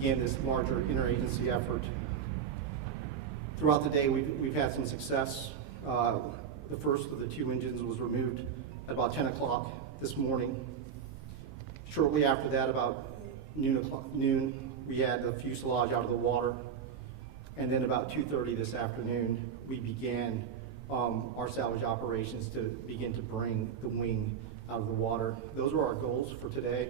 began this larger interagency effort. Throughout the day, we've had some success. The first of the 2 engines was removed at about 10 o'clock this morning. Shortly after that, about noon, we had the fuselage out of the water. And then about 2:30 this afternoon, we began our salvage operations to begin to bring the wing out of the water. Those are our goals for today.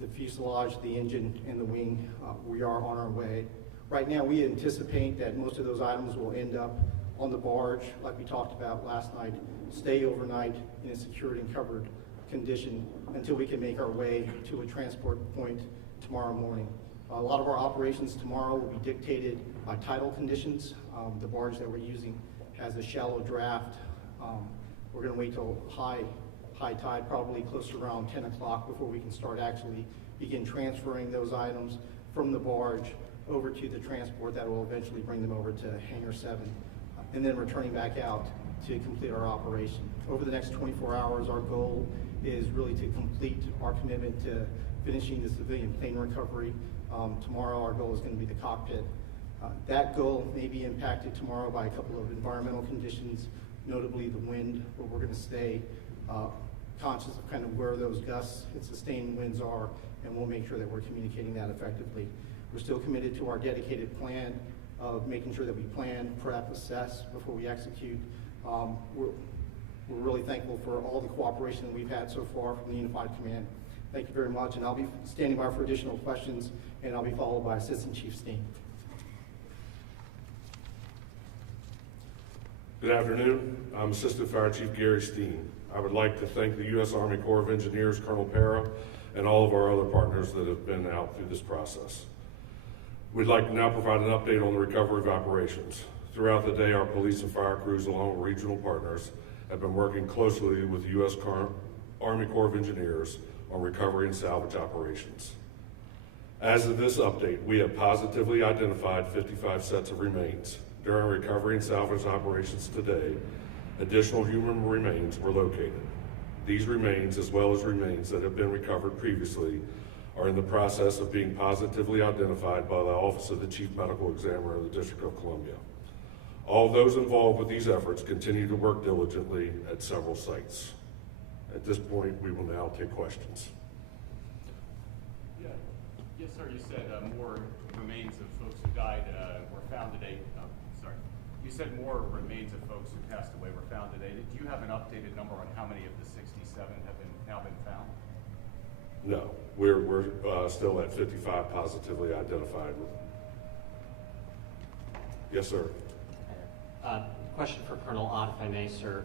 The fuselage, the engine, and the wing, we are on our way. Right now, we anticipate that most of those items will end up on the barge, like we talked about last night, stay overnight in a secured and covered condition until we can make our way to a transport point tomorrow morning. A lot of our operations tomorrow will be dictated by tidal conditions. The barge that we're using has a shallow draft. We're going to wait till high tide, probably close to around 10 o'clock before we can start actually begin transferring those items from the barge over to the transport that will eventually bring them over to Hangar 7, and then returning back out to complete our operation. Over the next 24 hours, our goal is really to complete our commitment to finishing the civilian plane recovery. Tomorrow, our goal is going to be the cockpit. That goal may be impacted tomorrow by a couple of environmental conditions, notably the wind, but we're going to stay conscious of kind of where those gusts and sustained winds are, and we'll make sure that we're communicating that effectively. We're still committed to our dedicated plan of making sure that we plan, prep, assess before we execute. We're really thankful for all the cooperation that we've had so far from the Unified Command. Thank you very much, and I'll be standing by for additional questions, and I'll be followed by Assistant Chief Steen. Good afternoon. I'm Assistant Fire Chief Gary Steen. I would like to thank the U.S. Army Corps of Engineers, Colonel Para, and all of our other partners that have been out through this process. We'd like to now provide an update on the recovery of operations. Throughout the day, our police and fire crews, along with regional partners, have been working closely with the U.S. Army Corps of Engineers on recovery and salvage operations. As of this update, we have positively identified 55 sets of remains. During recovery and salvage operations today, additional human remains were located. These remains, as well as remains that have been recovered previously, are in the process of being positively identified by the Office of the Chief Medical Examiner of the District of Columbia. All those involved with these efforts continue to work diligently at several sites. At this point, we will now take questions. Yeah. Yes, sir. You said more remains of folks who died were found today. You said more remains of folks who passed away were found today. Do you have an updated number on how many of the 67 have now been found? No, we're still at 55 positively identified. Yes, sir. Question for Colonel Ott, if I may, sir.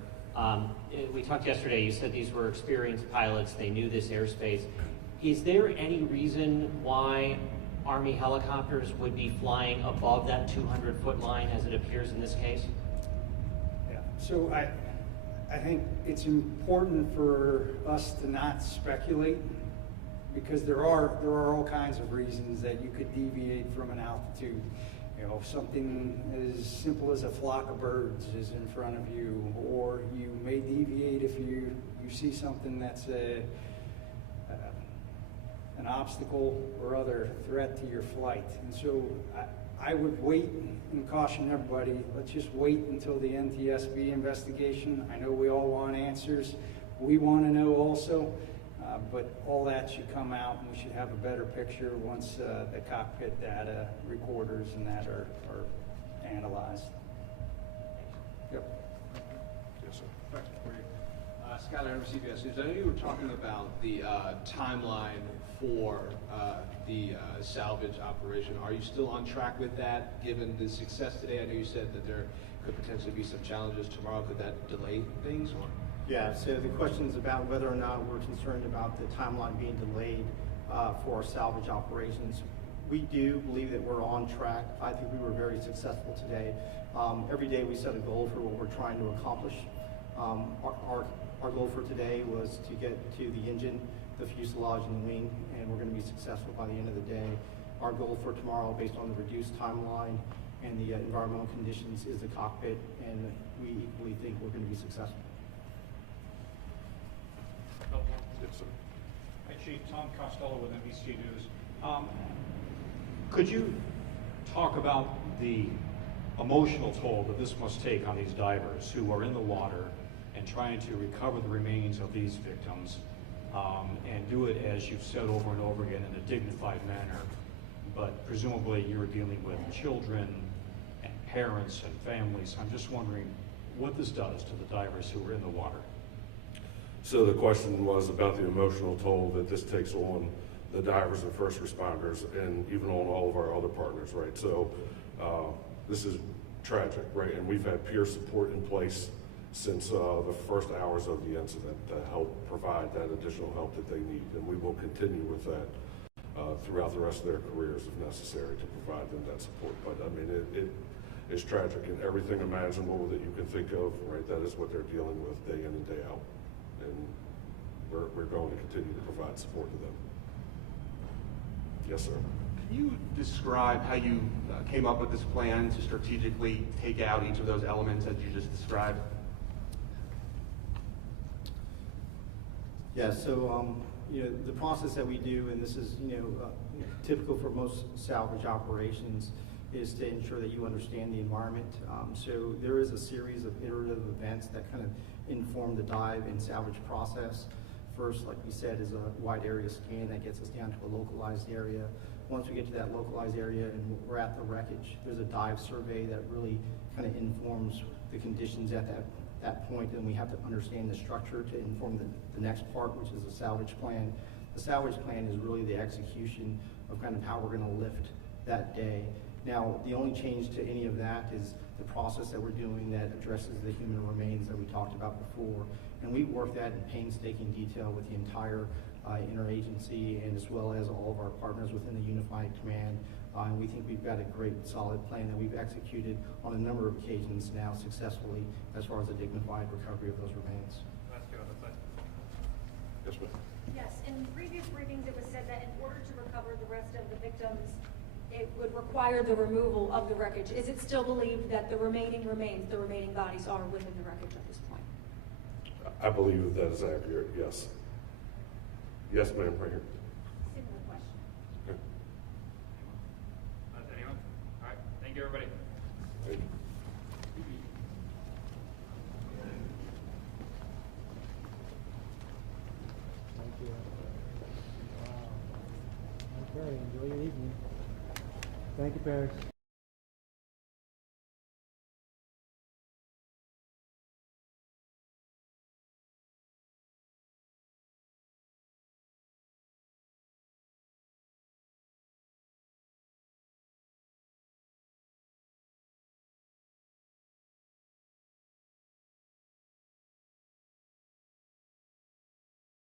We talked yesterday, you said these were experienced pilots, they knew this airspace. Is there any reason why Army helicopters would be flying above that 200-foot line as it appears in this case? Yeah, so I think it's important for us to not speculate, because there are all kinds of reasons that you could deviate from an altitude. You know, something as simple as a flock of birds is in front of you, or you may deviate if you see something that's an obstacle or other threat to your flight. And so I would wait and caution everybody, let's just wait until the NTSB investigation. I know we all want answers. We want to know also, but all that should come out, and we should have a better picture once the cockpit data, recorders, and that are analyzed. Yep. Yes, sir. Question for you. Skyler, CBS News. I know you were talking about the timeline for the salvage operation. Are you still on track with that, given the success today? I know you said that there could potentially be some challenges tomorrow. Could that delay things? Or? Yeah, so the question is about whether or not we're concerned about the timeline being delayed for our salvage operations. We do believe that we're on track. I think we were very successful today. Every day we set a goal for what we're trying to accomplish. Our goal for today was to get to the engine, the fuselage, and the wing, and we're going to be successful by the end of the day. Our goal for tomorrow, based on the reduced timeline and the environmental conditions, is the cockpit, and we equally think we're going to be successful. Yes, sir. Hi, Chief. Tom Costello with NBC News. Could you talk about the emotional toll that this must take on these divers who are in the water and trying to recover the remains of these victims, and do it, as you've said over and over again, in a dignified manner? But presumably you're dealing with children and parents and families. I'm just wondering what this does to the divers who are in the water. So the question was about the emotional toll that this takes on the divers and first responders, and even on all of our other partners, right? So this is tragic, right? And we've had peer support in place since the first hours of the incident to help provide that additional help that they need, and we will continue with that throughout the rest of their careers if necessary to provide them that support. But I mean, it is tragic, and everything imaginable that you can think of, right? That is what they're dealing with day in and day out, and we're going to continue to provide support to them. Yes, sir. Can you describe how you came up with this plan to strategically take out each of those elements that you just described? Yeah, so the process that we do, and this is typical for most salvage operations, is to ensure that you understand the environment. So there is a series of iterative events that kind of inform the dive and salvage process. First, like we said, is a wide area scan that gets us down to a localized area. Once we get to that localized area and we're at the wreckage, there's a dive survey that really kind of informs the conditions at that point, and we have to understand the structure to inform the next part, which is the salvage plan. The salvage plan is really the execution of kind of how we're going to lift that day. Now, the only change to any of that is the process that we're doing that addresses the human remains that we talked about before. And we work that in painstaking detail with the entire interagency, and as well as all of our partners within the Unified Command. And we think we've got a great, solid plan that we've executed on a number of occasions now successfully as far as the dignified recovery of those remains. Yes, ma'am. Yes, in previous briefings, it was said that in order to recover the rest of the victims, it would require the removal of the wreckage. Is it still believed that the remaining remains, the remaining bodies, are within the wreckage at this point? I believe that is accurate, yes. Yes, ma'am, right here. Similar question. Okay. Anyone? All right, thank you, everybody. Thank you. Thank you. Wow. Okay, enjoy your evening. Thank you, Paris.